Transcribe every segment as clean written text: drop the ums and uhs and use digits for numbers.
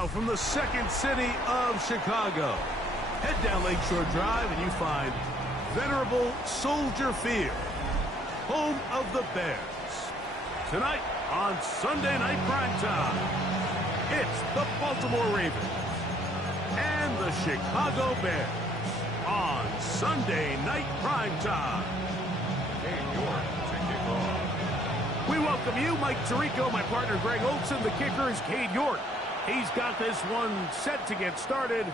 Now from the second city of Chicago, head down Lakeshore Drive and you find venerable Soldier Field, home of the Bears. Tonight on Sunday Night Primetime, it's the Baltimore Ravens and the Chicago Bears on Sunday Night Primetime. We welcome you, Mike Tirico, my partner Greg Olson. The kicker is Cade York. He's got this one set to get started,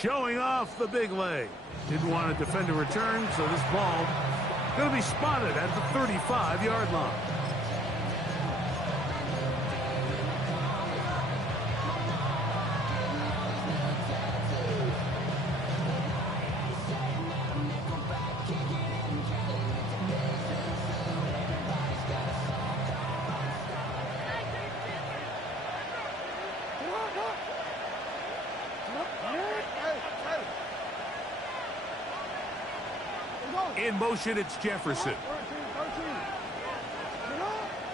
showing off the big leg. Didn't want to defend a return, so this ball going to be spotted at the 35-yard line. In motion, it's Jefferson.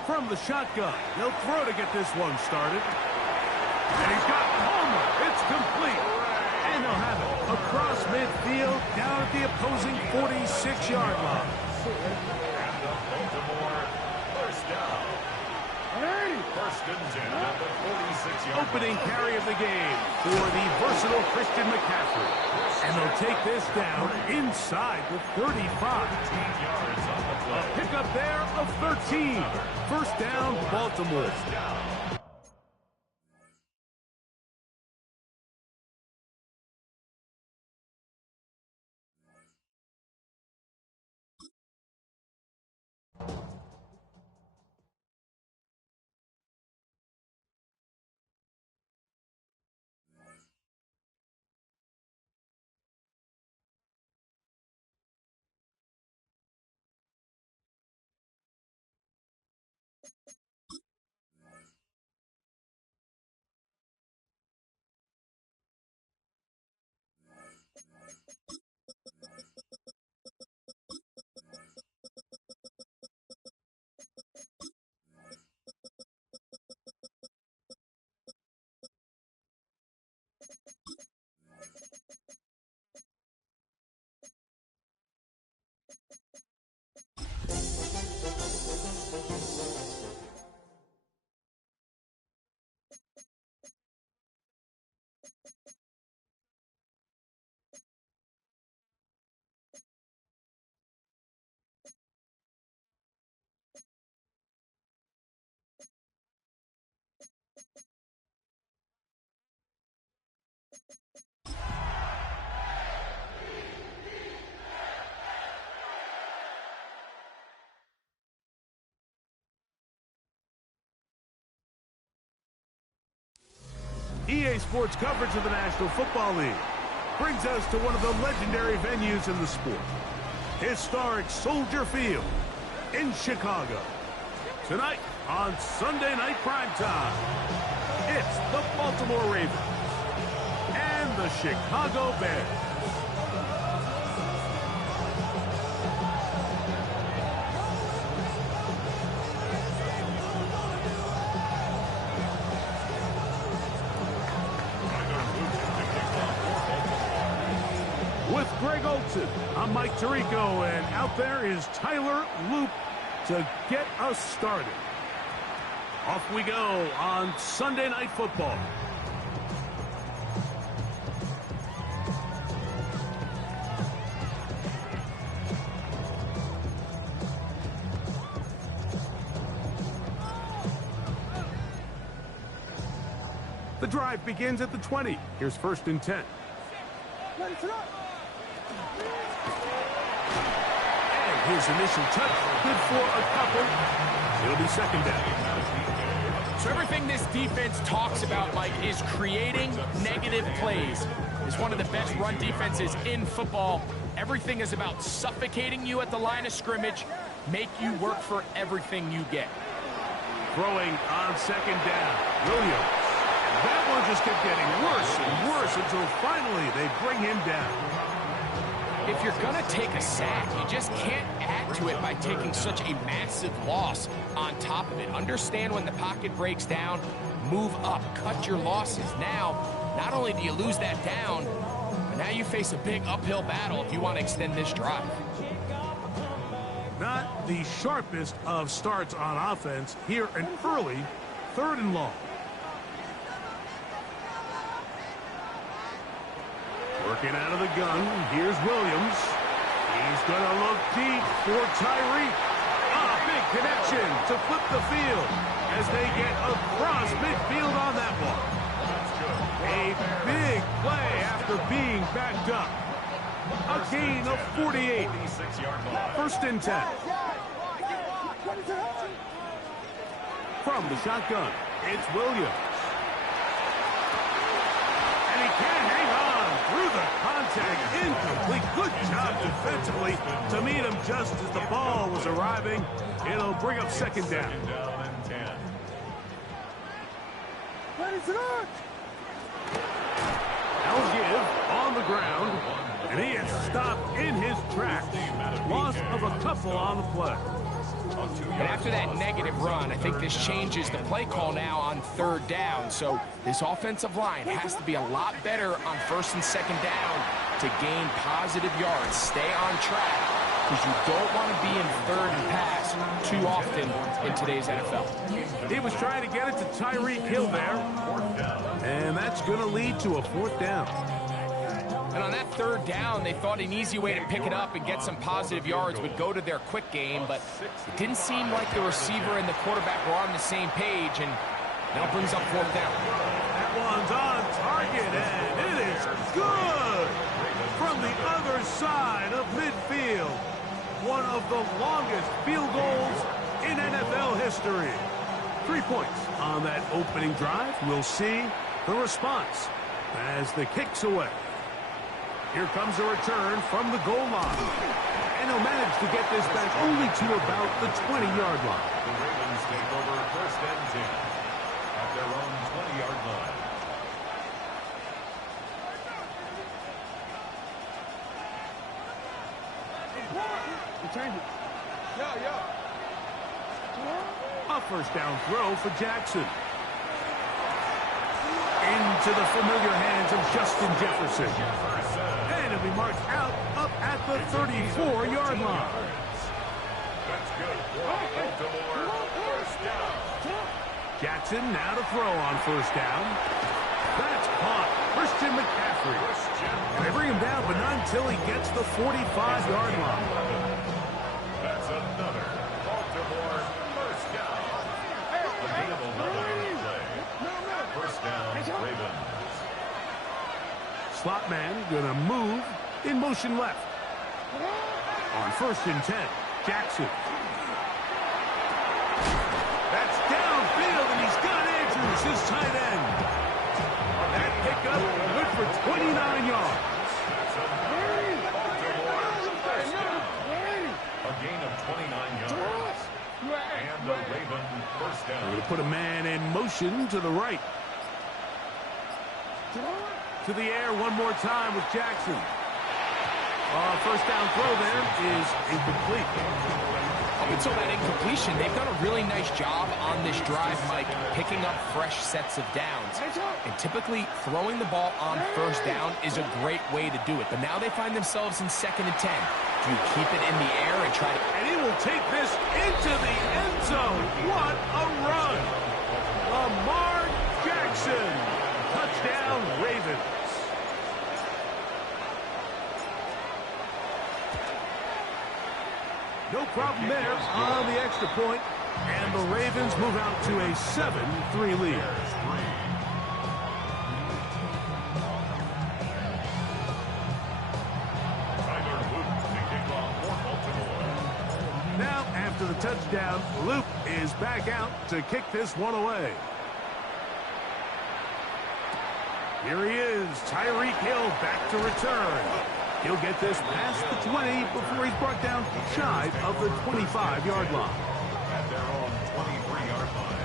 From the shotgun, he'll throw to get this one started. And he's got Homer. It's complete. And he'll have it across midfield, down at the opposing 46-yard line. Opening carry of the game for the versatile Christian McCaffrey. And they'll take this down inside the 35. A pickup there of 13. First down, Baltimore. EA Sports coverage of the National Football League brings us to one of the legendary venues in the sport, historic Soldier Field in Chicago. Tonight on Sunday Night Primetime, it's the Baltimore Ravens and the Chicago Bears. With Greg Olson, I'm Mike Tirico, and out there is Tyler Loop to get us started. Off we go on Sunday Night Football. The drive begins at the 20. Here's 1st and 10. And his initial touch, good for a couple. It'll be 2nd down. So everything this defense talks about, Mike, is creating negative plays. It's one of the best run defenses in football. Everything is about suffocating you at the line of scrimmage, make you work for everything you get. Throwing on 2nd down, Williams. That one just kept getting worse and worse until finally they bring him down. if you're going to take a sack, you just can't add to it by taking such a massive loss on top of it. Understand when the pocket breaks down, move up, cut your losses. Now, not only do you lose that down, but now you face a big uphill battle if you want to extend this drive. Not the sharpest of starts on offense here, an early 3rd and long. Working out of the gun, here's Williams. He's going to look deep for Tyreek. Big connection to flip the field as they get across midfield on that one. A big play after being backed up. A gain of 48. 1st and 10. From the shotgun, it's Williams. And he can't hang on through the contact. Incomplete. Good job defensively to meet him just as the ball was arriving. It'll bring up 2nd down. Now give on the ground. And he is stopped in his tracks. Loss of a couple on the play. And after that negative run, I think this changes the play call now on 3rd down. So this offensive line has to be a lot better on 1st and 2nd down to gain positive yards. Stay on track, because you don't want to be in 3rd and pass too often in today's NFL. He was trying to get it to Tyreek Hill there. And that's going to lead to a 4th down. And on that 3rd down, they thought an easy way to pick it up and get some positive yards would go to their quick game, but it didn't seem like the receiver and the quarterback were on the same page, and now brings up 4th down. That one's on target, and it is good from the other side of midfield. One of the longest field goals in NFL history. 3 points on that opening drive. We'll see the response as the kick's away. Here comes a return from the goal line. And he'll manage to get this back only to about the 20-yard line. The Ravens take over 1st and 10 at their own 20-yard line. A 1st down throw for Jackson. Into the familiar hands of Justin Jefferson. And it'll be marked out up at the 34-yard line. That's good for Baltimore. 1st down. Jackson now to throw on 1st down. That's caught. Christian McCaffrey. And they bring him down, but not until he gets the 45-yard line. That's another Baltimore 1st down. A gain of 11 on the play. 1st down, Ravens. Slot man gonna move in motion left. On 1st and 10, Jackson. That's downfield, and he's got Andrews, his tight end. That pickup good for 29 yards. A gain of 29 yards. And the Ravens 1st down. We're going to put a man in motion to the right. To the air one more time with Jackson. 1st down throw there is incomplete. Up until that incompletion, they've done a really nice job on this drive, Mike, picking up fresh sets of downs. And typically, throwing the ball on 1st down is a great way to do it. But now they find themselves in 2nd and 10. Do you keep it in the air and try to... And he will take this into the end zone. What a run. Lamar Jackson. Touchdown, Ravens. No problem there on the extra point. And the Ravens move out to a 7-3 lead. Now, after the touchdown, Luke is back out to kick this one away. Here he is, Tyreek Hill back to return. He'll get this past the 20 before he's brought down shy of the 25-yard line. At their own 23-yard line.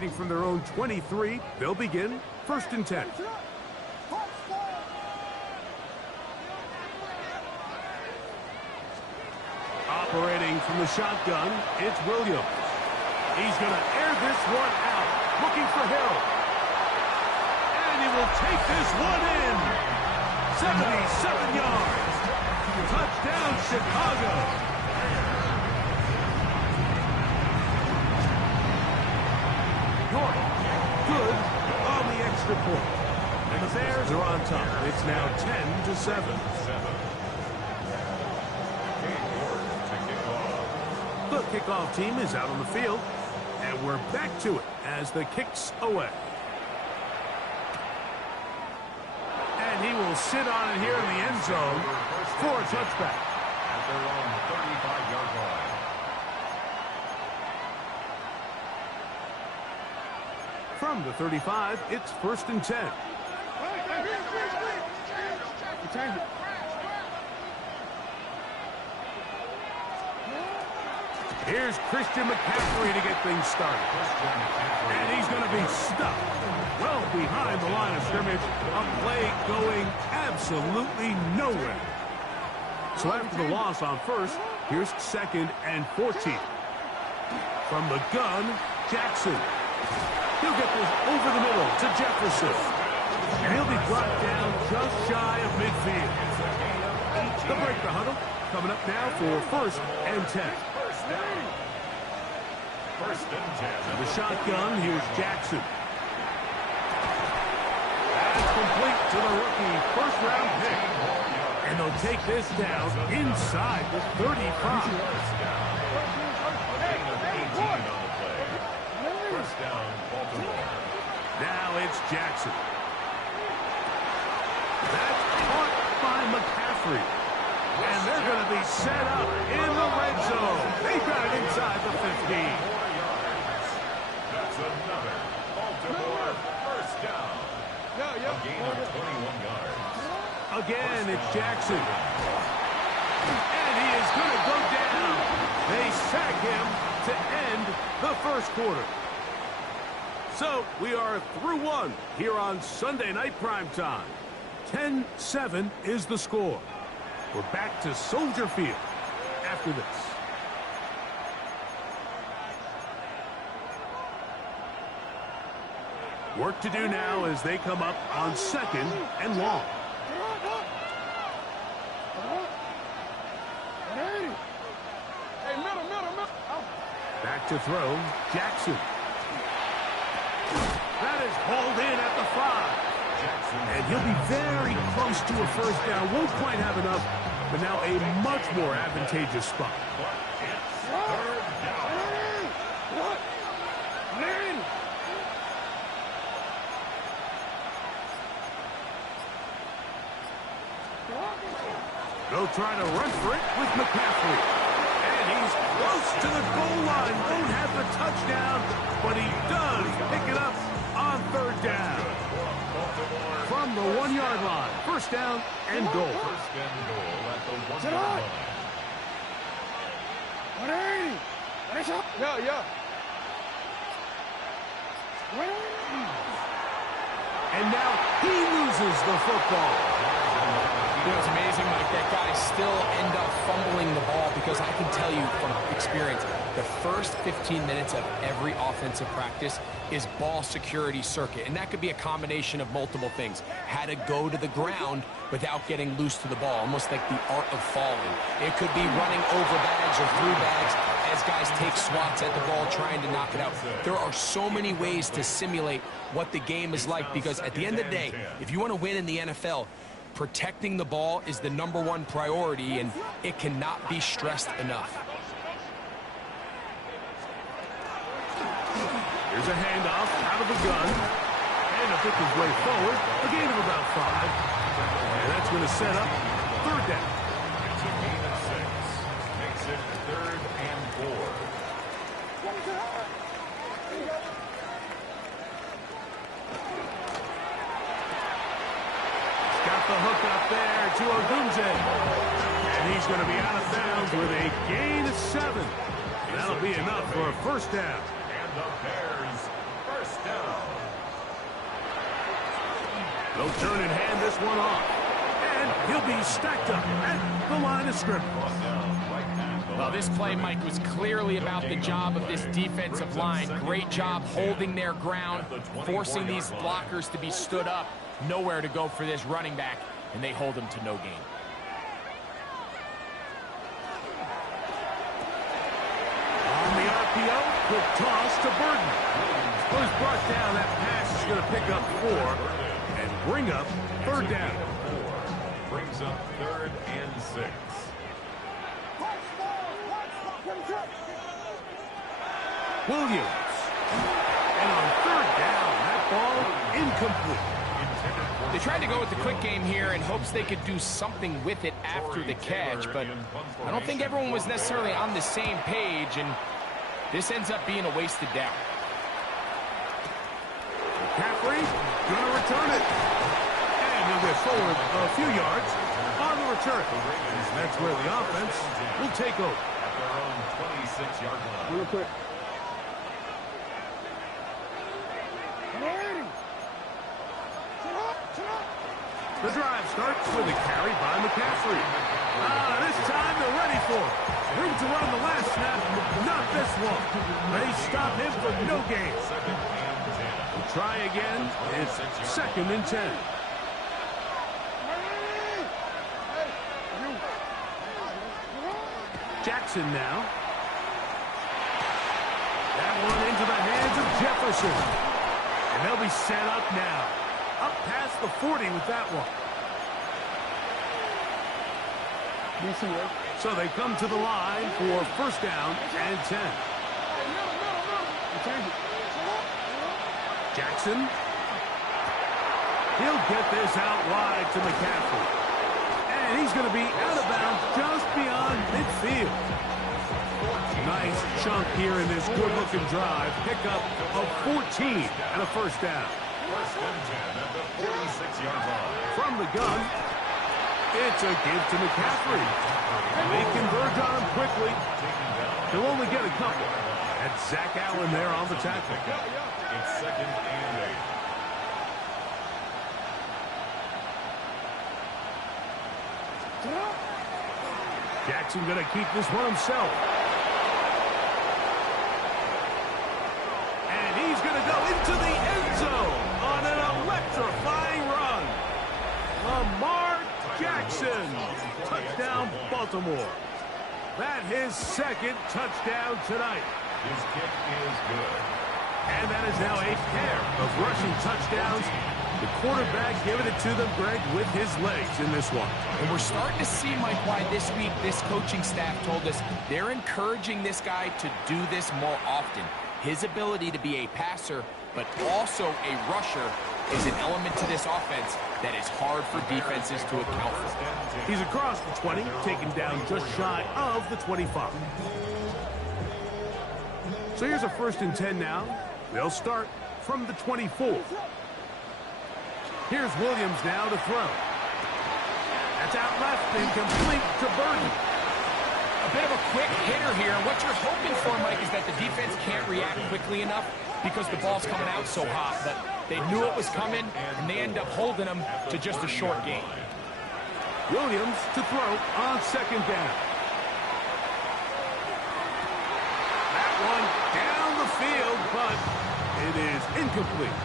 operating from their own 23. They'll begin 1st and 10. Operating from the shotgun, it's Williams. He's going to air this one out, looking for Hill. And he will take this one in. 77 yards. Touchdown, Chicago. York, good on the extra point. And the Bears are on top. It's now 10-7. The kickoff team is out on the field, and we're back to it as the kick's away. And he will sit on it here in the end zone for a touchback. At their own 35-yard line. From the 35, it's 1st and 10. Here's Christian McCaffrey to get things started. And he's going to be stuck well behind the line of scrimmage. A play going absolutely nowhere. So after the loss on 1st, here's 2nd and 14. From the gun, Jackson. He'll get this over the middle to Jefferson. And he'll be brought down just shy of midfield. They'll break the huddle. Coming up now for 1st and 10. First and 10. The shotgun, here's Jackson. That's complete to the rookie first-round pick. And they'll take this down inside the 35. First down, Baltimore. Now it's Jackson. That's caught by McCaffrey. And they're going to be set up in the red zone. They've got it inside the 15. That's another Baltimore first down. A gain of 21 yards. Again, it's Jackson. And he is going to go down. They sack him to end the 1st quarter. So we are through one here on Sunday Night Primetime. 10-7 is the score. We're back to Soldier Field after this. Work to do now as they come up on 2nd and long. Back to throw, Jackson. That is hauled in at the 5. And he'll be very close to a first down. Won't quite have enough, but now a much more advantageous spot. They'll try to run for it with McCaffrey. And he's close to the goal line. Won't have the touchdown, but he does pick it up on 3rd down. From the 1-yard line. First down and goal. First and goal at the 1-yard line. And now he loses the football. You know, it's amazing, Mike, that guys still end up fumbling the ball because I can tell you from experience, the first 15 minutes of every offensive practice is ball security circuit. And that could be a combination of multiple things. How to go to the ground without getting loose to the ball, almost like the art of falling. It could be running over bags or through bags as guys take swats at the ball trying to knock it out. There are so many ways to simulate what the game is like because at the end of the day, if you want to win in the NFL, protecting the ball is the #1 priority, and it cannot be stressed enough. Here's a handoff out of the gun. And a pick his way forward. A gain of about 5. And that's going to set up 3rd down. It's a gain of 6. Makes it 3rd and 4. Got the hook up there to Ogunze. And he's going to be out of bounds with a gain of 7. That'll be enough for a first down. And the Bears They'll turn and hand this one off. And he'll be stacked up at the line of scrimmage. Well, this play, Mike, was clearly about the job of this defensive line. Great job holding their ground, forcing these blockers to be stood up. Nowhere to go for this running back, and they hold him to no gain. On the RPO, quick toss to Burton. Who's brought down. That pass is going to pick up 4 and bring up third down. Brings up 3rd and 6. Williams. And on third down, that ball incomplete. They tried to go with the quick game here in hopes they could do something with it after the catch, but I don't think everyone was necessarily on the same page, and this ends up being a wasted down. McCaffrey going to return it. And he'll get forward a few yards on the return. That's where the offense will take over. At their own 26-yard line. Real quick. The drive starts with a carry by McCaffrey. This time they're ready for it. Room to run the last snap, not this one. They stop him for no gain. We'll try again. It's 2nd and 10. Jackson now. That one into the hands of Jefferson. And they'll be set up now. Up past the 40 with that one. So they come to the line for 1st down and 10. Jackson. He'll get this out wide to McCaffrey. And he's going to be out of bounds just beyond midfield. Nice chunk here in this good-looking drive. Pick up of 14 and a 1st down. 1st and 10 at the 46-yard line. From the gun, it's a give to McCaffrey. They converge on him quickly. He'll only get a couple. And Zach Allen there on the tackle. It's 2nd and 8. Jackson going to keep this one himself. And he's going to go into the end zone on an electrifying run. Lamar Jackson. Touchdown, Baltimore. That his 2nd touchdown tonight. His kick is good. And that is now a pair of rushing touchdowns. The quarterback giving it to them, Greg, with his legs in this one. And we're starting to see, Mike, why this week this coaching staff told us they're encouraging this guy to do this more often. His ability to be a passer, but also a rusher, is an element to this offense that is hard for defenses to account for. He's across the 20, taken down just shy of the 25. So here's a 1st and 10 now. They'll start from the 24. Here's Williams now to throw. That's out left, incomplete to Burton. A bit of a quick hitter here, and what you're hoping for, Mike, is that the defense can't react quickly enough because the ball's coming out so hot. But they knew it was coming, and they end up holding them to just a short gain. Williams to throw on 2nd down. That one down the field, but it is incomplete.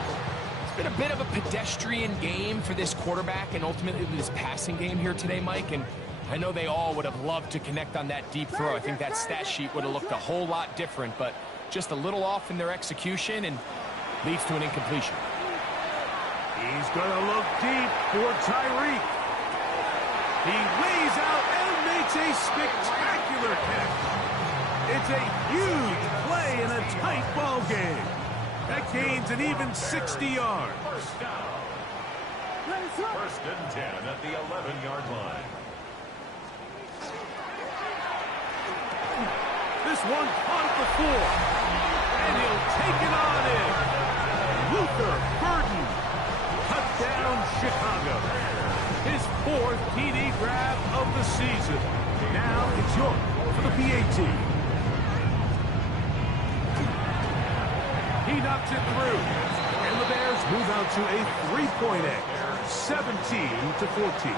It's been a bit of a pedestrian game for this quarterback and ultimately this passing game here today, Mike. And I know they all would have loved to connect on that deep throw. I think that stat sheet would have looked a whole lot different, but just a little off in their execution and leads to an incompletion. He's going to look deep for Tyreek. He lays out and makes a spectacular catch. It's a huge play in a tight ball game. That gains an even 60 yards. 1st down. 1st and 10 at the 11-yard line. This one caught at the 4. And he'll take it on in. Luther Burton. Touchdown, Chicago. His 4th TD grab of the season. Now it's York for the PAT. He knocks it through. And the Bears move out to a 3-point edge. 17-14. 14.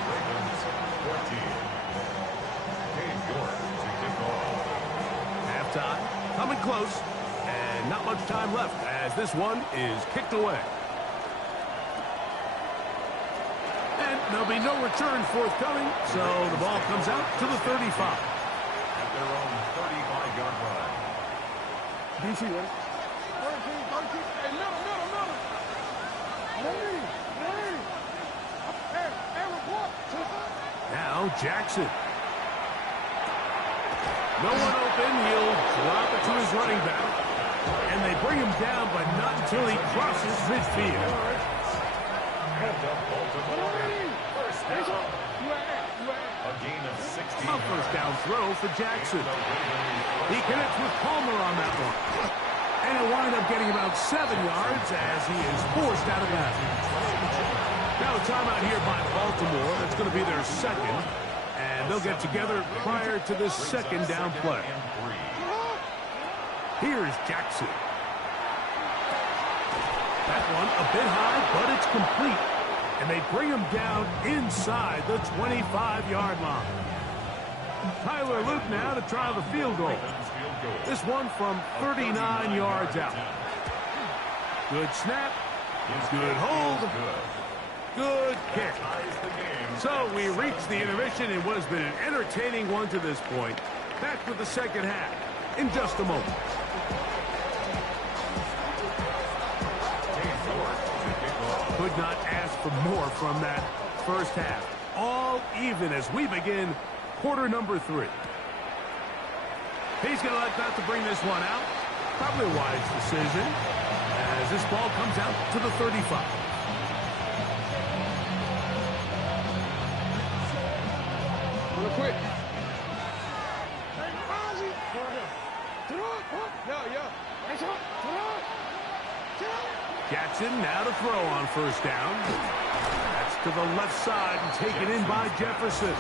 Dave York to kick off. Halftime, coming close, and not much time left as this one is kicked away. And there'll be no return forthcoming, so the ball comes out to the 35. At their own 35-yard line. DC, right? Hey, middle. Hey, report. Now Jackson. No one open. He'll drop it to his running back. And they bring him down, but not until he crosses midfield. And up Baltimore. First down. A gain of 16. A first down throw for Jackson. He connects with Palmer on that one. And he'll wind up getting about 7 yards as he is forced out of bounds. Now a timeout here by Baltimore. That's going to be their second. And they'll get together prior to this second down play. Here's Jackson. That one a bit high, but it's complete. And they bring him down inside the 25-yard line. Tyler Luke now to try the field goal. This one from 39 yards out. Good snap. Good hold. Good kick. So we reach the intermission in what has been an entertaining one to this point. Back with the second half in just a moment. Could not ask for more from that first half. All even as we begin quarter number 3. He's going to like that to bring this one out. Probably a wise decision as this ball comes out to the 35. Real quick. Jackson now to throw on first down. That's to the left side and taken in by Jefferson.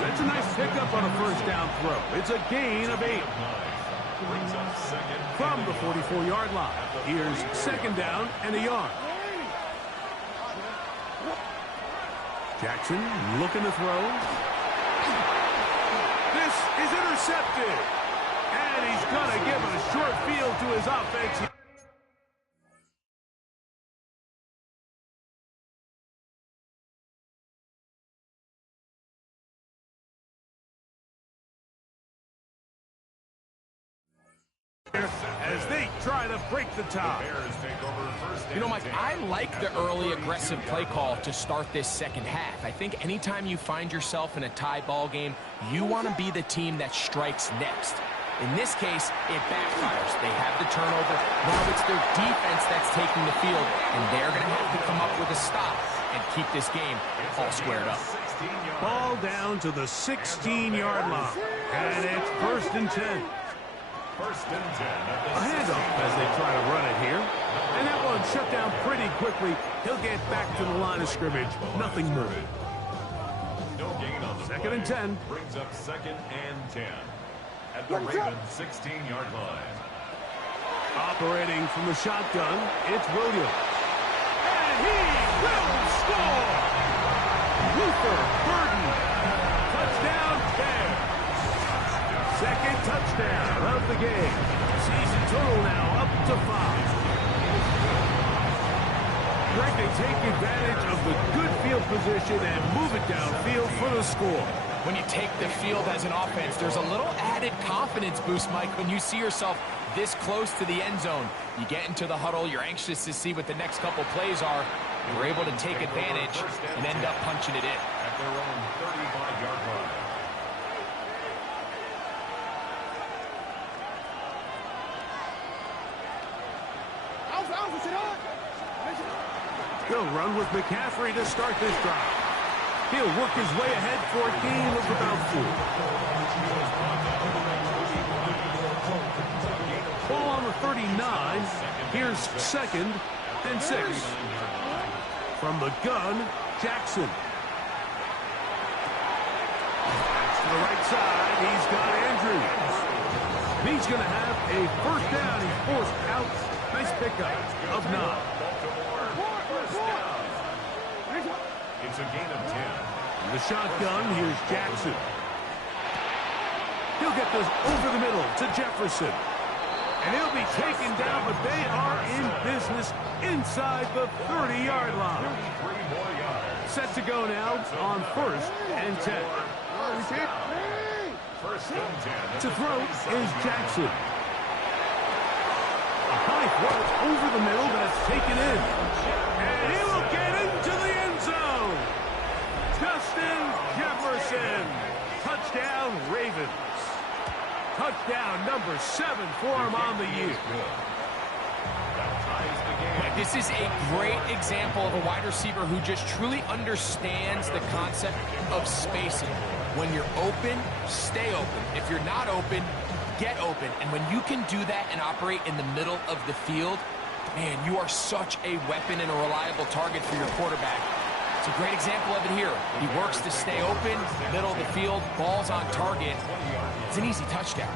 That's a nice pickup on a first down throw. It's a gain of 8. From the 44-yard line. Here's second down and a yard. Jackson looking to throw. This is intercepted. And he's going to give a short field to his offense. As they try to break the tie. You know, Mike, I like the early aggressive play call to start this second half. I think anytime you find yourself in a tie ball game, you want to be the team that strikes next. In this case, it backfires. They have the turnover. Now it's their defense that's taking the field, and they're going to have to come up with a stop and keep this game all squared up. Ball down to the 16-yard line. And it's first and 10. First and 10. A handoff as they try to run it here. And that one shut down pretty quickly. He'll get back to the line of scrimmage. Nothing more. No gain on the Second and 10. Brings up second and 10. At the Ravens' 16-yard line. Operating from the shotgun, it's Williams. And he will score! Luther Burden. Touchdown, Bears. Second touchdown of the game. Season total now up to 5. Greg, they take advantage of the good field position and move it downfield for the score. When you take the field as an offense, there's a little added confidence boost, Mike, when you see yourself this close to the end zone. You get into the huddle, you're anxious to see what the next couple plays are. You're able to take advantage and end up punching it in. At their own 35-yard line. They'll run with McCaffrey to start this drive. He'll work his way ahead for a gain of about 4. Ball on the 39. Here's second and 6. From the gun, Jackson. To the right side, he's got Andrews. He's going to have a first down. He's forced out. Nice pickup of 9. It's a gain of 10. In the shotgun, here's Jackson. He'll get this over the middle to Jefferson. And he'll be taken down, but they are in business inside the 30-yard line. 3 more yards. Set to go now on 1st and 10. First and 10. To throw is Jackson. A high throw over the middle, but it's taken in. And he will get into the end zone. Justin Jefferson. Touchdown, Ravens. Touchdown number 7 for him on the year. This is a great example of a wide receiver who just truly understands the concept of spacing. When you're open, stay open. If you're not open, get open. And when you can do that and operate in the middle of the field, man, you are such a weapon and a reliable target for your quarterback. It's a great example of it here. He works to stay open, middle of the field, ball's on target. It's an easy touchdown.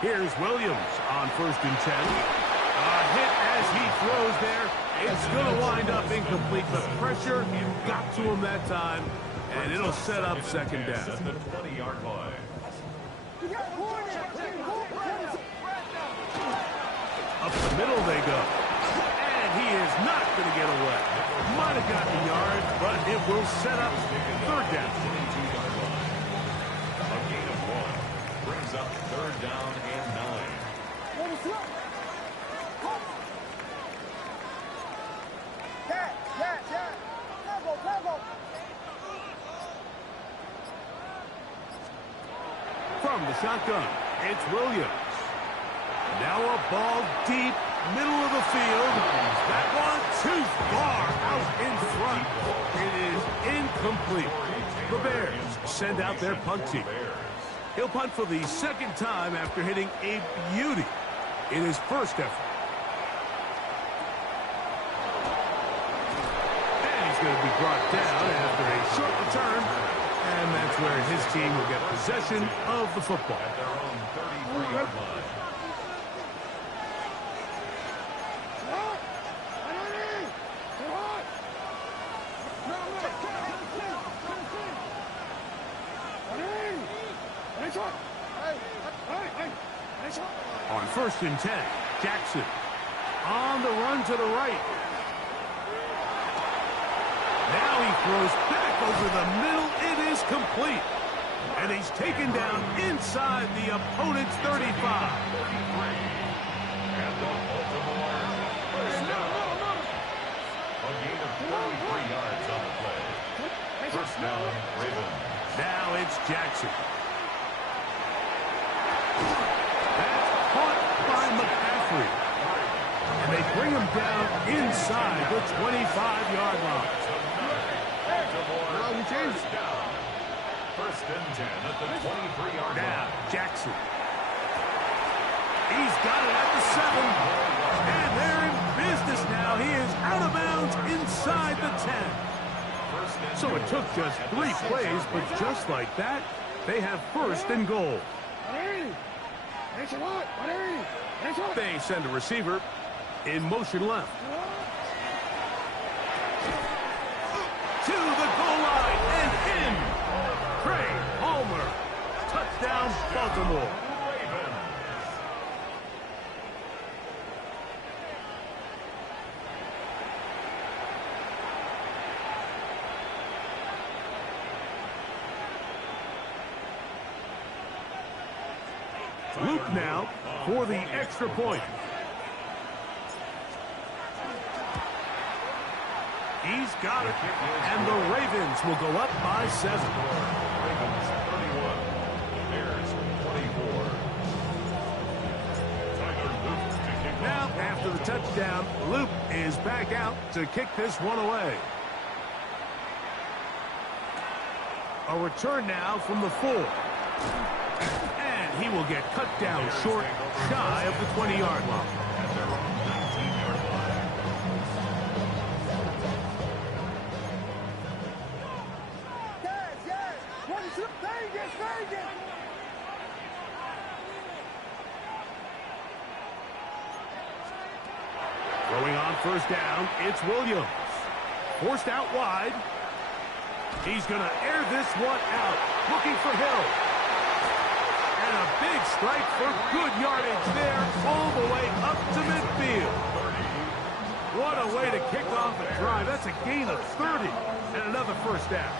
Here's Williams on 1st and 10. A hit as he throws there. It's going to wind up incomplete. The pressure got to him that time, and it'll set up 2nd down. At the 20-yard line. Up the middle they go. And he is not going to get away. Might have gotten a yard, but it will set up 3rd down. A gain of 1 brings up 3rd down and 9. From the shotgun, it's Williams. Now a ball deep, middle of the field. That one too far out in front. It is incomplete. The Bears send out their punt team. He'll punt for the 2nd time after hitting a beauty in his 1st effort. And he's going to be brought down after a short return. And that's where his team will get possession of the football. At their own 33-yard line. On 1st and 10, Jackson on the run to the right. Now he throws back over the middle. It is complete. And he's taken down inside the opponent's 35. And the Baltimore first down. A gain of 33 yards on the play. First down, Ravens. Now it's Jackson. That's caught by McCaffrey. And they bring him down inside the 25-yard line. First down. First and 10 at the 23-yard line. Now, Jackson. He's got it at the 7. And they're in business now. He is out of bounds inside the 10. So it took just 3 plays, but just like that, they have 1st and goal. They send a receiver in motion left. To the goal line and in. Trey Palmer. Touchdown, Baltimore. Luke now for the extra point. He's got it. And the Ravens will go up by 7. Ravens 31. Bears 24. Now, after the touchdown, Luke is back out to kick this one away. A return now from the 4. And he will get cut down short, shy of the 20-yard line. At their own 19-yard line. Throwing on first down, it's Williams. Forced out wide. He's going to air this one out. Looking for Hill. And a big strike for good yardage there all the way up to midfield. What a way to kick off a drive. That's a gain of 30 and another first down.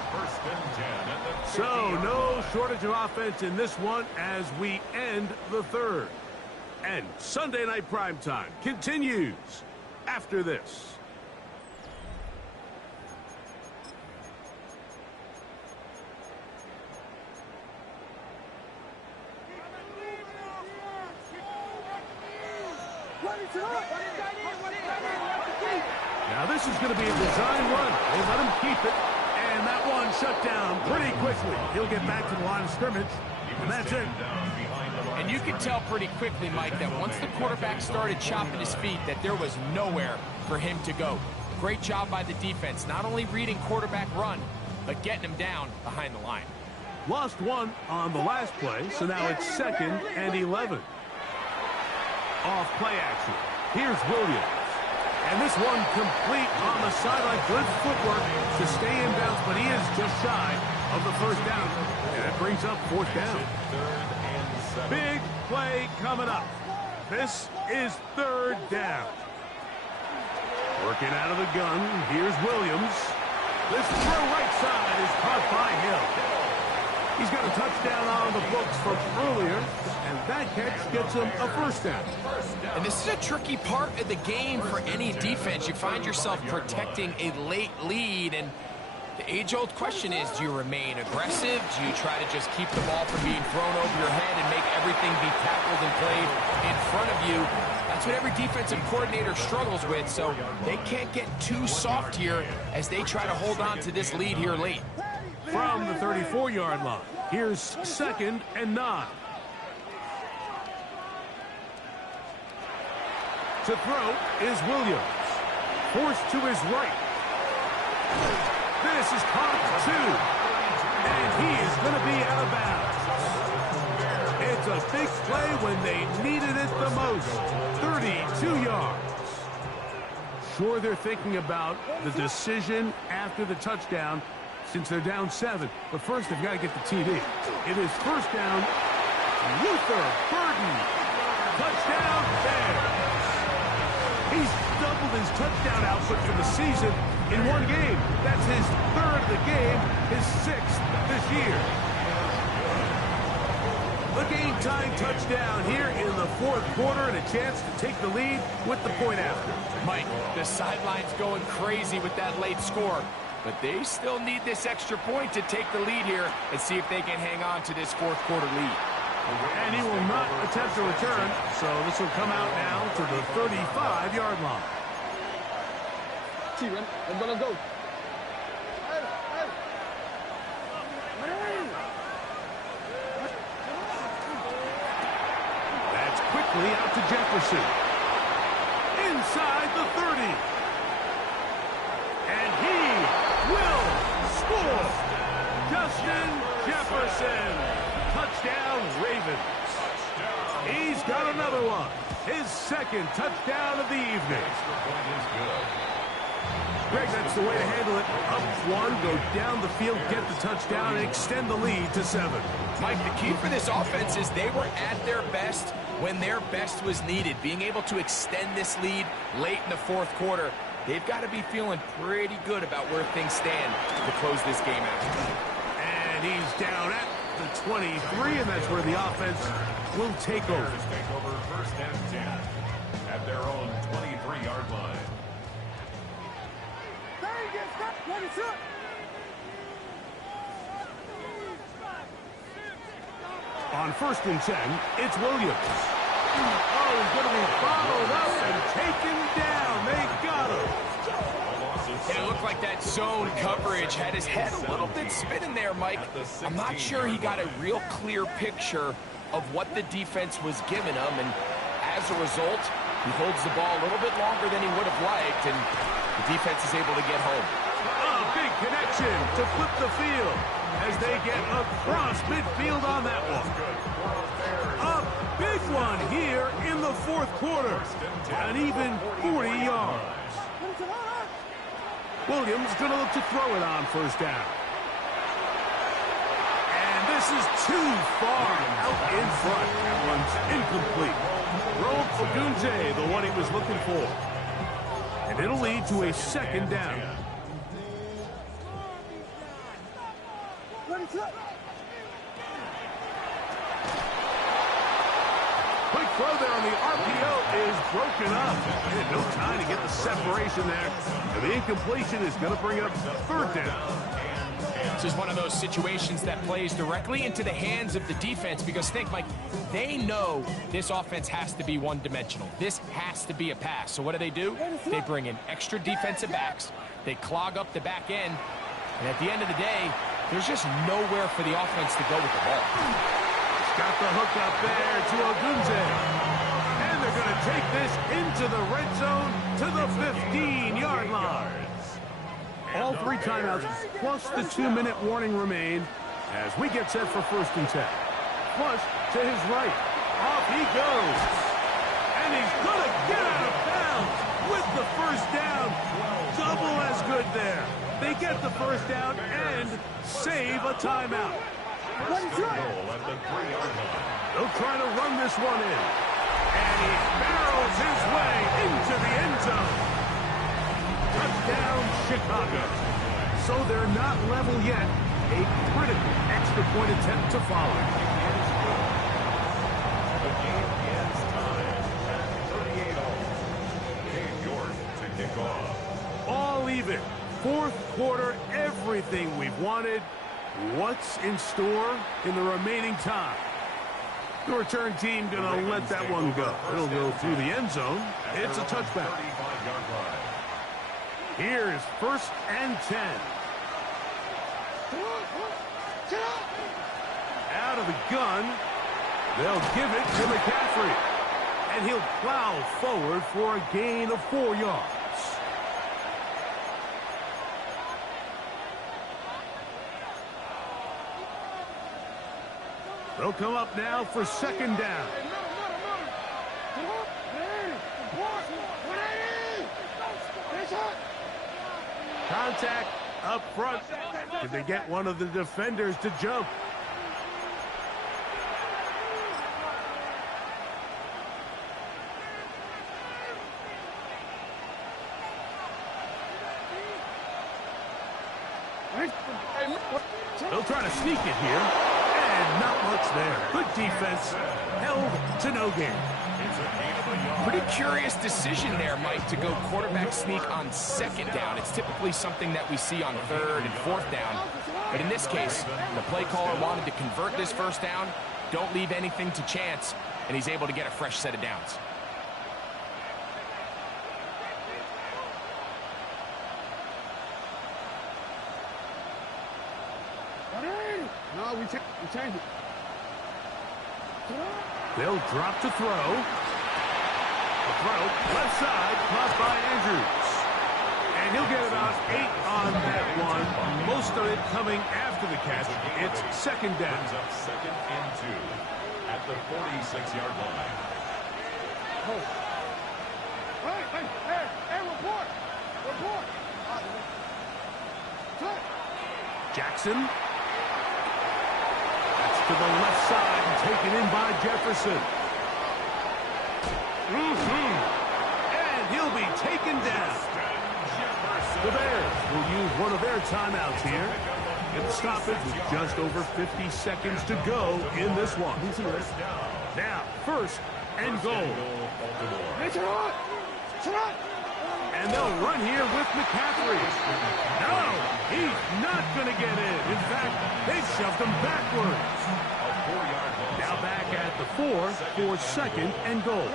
So no shortage of offense in this one as we end the third. And Sunday Night Primetime continues after this. Now this is going to be a design run. They let him keep it, and that one shut down pretty quickly. He'll get back to the line of scrimmage, and that's it. And you can tell pretty quickly, Mike, that once the quarterback started chopping his feet, that there was nowhere for him to go. Great job by the defense, not only reading quarterback run, but getting him down behind the line. Lost one on the last play, so now it's 2nd and 11. Off play action. Here's Williams. And this one complete on the sideline. Good footwork to stay in bounds, but he is just shy of the first down. And that brings up 4th down. Big play coming up. This is 3rd down. Working out of the gun. Here's Williams. This throw right side is caught by Hill. He's got a touchdown on the books from earlier, and that catch gets him a first down. And this is a tricky part of the game for any defense. You find yourself protecting a late lead, and the age-old question is, do you remain aggressive? Do you try to just keep the ball from being thrown over your head and make everything be tackled and played in front of you? That's what every defensive coordinator struggles with, so they can't get too soft here as they try to hold on to this lead here late. From the 34-yard line, here's 2nd and 9. To throw is Williams. Forced to his right. This is caught 2. And he is going to be out of bounds. It's a big play when they needed it the most. 32 yards. Sure, they're thinking about the decision after the touchdown since they're down 7. But first, they've got to get the TD. It is first down. Luther Burden. Touchdown Bears. He's doubled his touchdown output for the season in one game. That's his 3rd of the game, his 6th this year. The game-time touchdown here in the 4th quarter and a chance to take the lead with the point after. Mike, the sideline's going crazy with that late score, but they still need this extra point to take the lead here and see if they can hang on to this 4th quarter lead. And he will not attempt a return, so this will come out now to the 35-yard line. Let's go. That's quickly out to Jefferson. Inside the 30. And he will score. Justin Jefferson. Touchdown, Ravens. He's got another one. His 2nd touchdown of the evening. Greg, that's the way to handle it. Up 1, go down the field, get the touchdown, and extend the lead to 7. Mike, the key for this offense is they were at their best when their best was needed. Being able to extend this lead late in the 4th quarter, they've got to be feeling pretty good about where things stand to close this game out. And he's down at the 23, and that's where the offense will take over. Take over 1st and 10 at their own 23-yard line. On 1st and 10, it's Williams. Oh, he's going to be followed up and taken down. They got him. And it looked like that zone coverage had his head a little bit spinning there, Mike. I'm not sure he got a real clear picture of what the defense was giving him, and as a result, he holds the ball a little bit longer than he would have liked, and the defense is able to get home. Oh, big connection to flip the field as they get across midfield on that one. A big one here in the fourth quarter. An even 40 yards. Williams going to look to throw it on first down. And this is too far out in front. That one's incomplete. Rome Ogunze, the one he was looking for. And it'll lead to a second down. Quick throw there on the RPO is broken up. And no time to get the separation there. And the incompletion is going to bring up third down. This is one of those situations that plays directly into the hands of the defense because think, Mike, they know this offense has to be one-dimensional. This has to be a pass. So what do? They bring in extra defensive backs. They clog up the back end. And at the end of the day, there's just nowhere for the offense to go with the ball. Got the hook up there to Ogunze. And they're going to take this into the red zone to the 15-yard line. All three timeouts plus the 2-minute warning remain as we get set for 1st and 10. Flush to his right. Off he goes. And he's going to get out of bounds with the first down. Double as good there. They get the first down and save a timeout. They'll try to run this one in. And he barrels his way into the end zone. Touchdown, Chicago. So they're not level yet. A critical extra point attempt to follow. The game ends time at 38-all. Dave York to kick off. All even. Fourth quarter, everything we've wanted. What's in store in the remaining time? The return team going to let that one go. It'll go through the end zone. It's a touchback. Here's 1st and 10. Out of the gun. They'll give it to McCaffrey. And he'll plow forward for a gain of 4 yards. They'll come up now for 2nd down. Contact up front. Did they get one of the defenders to jump? They'll try to sneak it here. And not much there. Good defense. Held to no gain. Pretty curious decision there, Mike, to go quarterback sneak on 2nd down. It's typically something that we see on 3rd and 4th down. But in this case, the play caller wanted to convert this 1st down. Don't leave anything to chance. And he's able to get a fresh set of downs. No, we change it. They'll drop to throw. The throw, left side, caught by Andrews. And he'll get about 8 on that one. Most of it coming after the catch. It's 2nd down. Brings up 2nd and 2 at the 46-yard line. Oh. Hey, report. Jackson. To the left side and taken in by Jefferson. And he'll be taken down. The Bears will use one of their timeouts here. Get the stoppage with just over 50 seconds to go in this one. Now, 1st and goal. And they'll run here with McCaffrey. No, he's not going to get in. In fact, they've shoved him backwards. Now back at the 4 for 2nd and goal.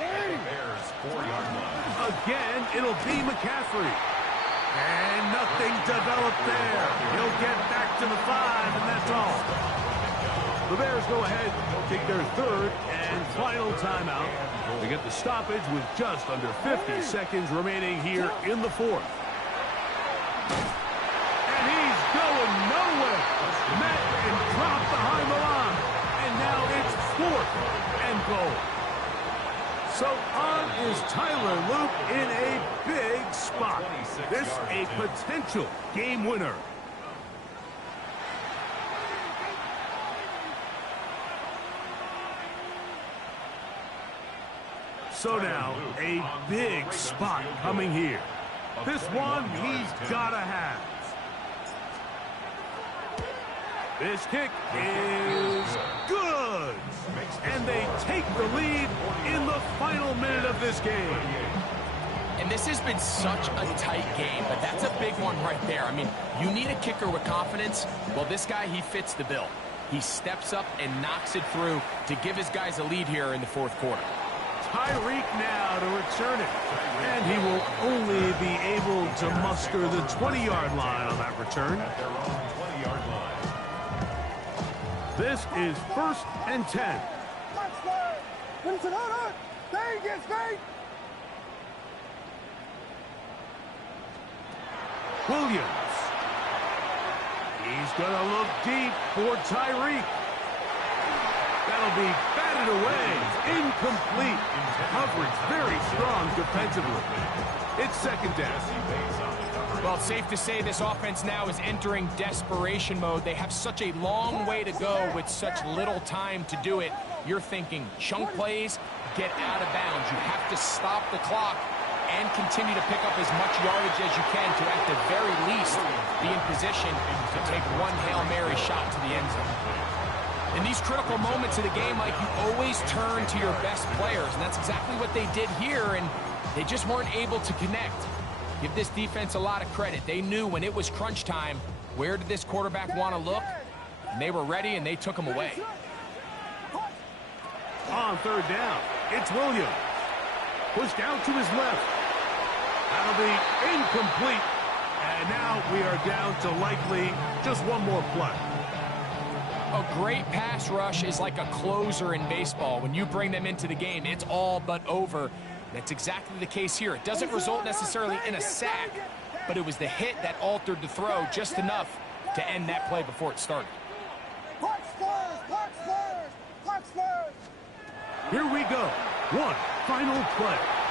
Again, it'll be McCaffrey. And nothing developed there. He'll get back to the 5, and that's all. The Bears go ahead, take their 3rd and final timeout. They get the stoppage with just under 50 seconds remaining here in the 4th. And he's So on is Tyler Luke in a big spot. This a potential game winner. So now, a big spot coming here. This one he's gotta have. This kick is good. And they take the lead in the final minute of this game. And this has been such a tight game, but that's a big one right there. I mean, you need a kicker with confidence. Well, this guy, he fits the bill. He steps up and knocks it through to give his guys a lead here in the fourth quarter. Tyreek now to return it. And he will only be able to muster the 20-yard line on that return. At their own 20-yard line. This is 1st and 10. Williams. He's going to look deep for Tyreek. That'll be batted away. Incomplete. Coverage very strong defensively. It's 2nd down. Well, it's safe to say this offense now is entering desperation mode. They have such a long way to go with such little time to do it. You're thinking chunk plays, get out of bounds. You have to stop the clock and continue to pick up as much yardage as you can to, at the very least, be in position to take one Hail Mary shot to the end zone. In these critical moments of the game, Mike, you always turn to your best players, and that's exactly what they did here, and they just weren't able to connect. Give this defense a lot of credit. They knew when it was crunch time, where did this quarterback want to look, and they were ready, and they took him away. On 3rd down, it's Williams. Pushed out to his left. That'll be incomplete. And now we are down to likely just one more play. A great pass rush is like a closer in baseball. When you bring them into the game, it's all but over. That's exactly the case here. It doesn't result necessarily in a sack, but it was the hit that altered the throw just enough to end that play before it started. Here we go. One final play.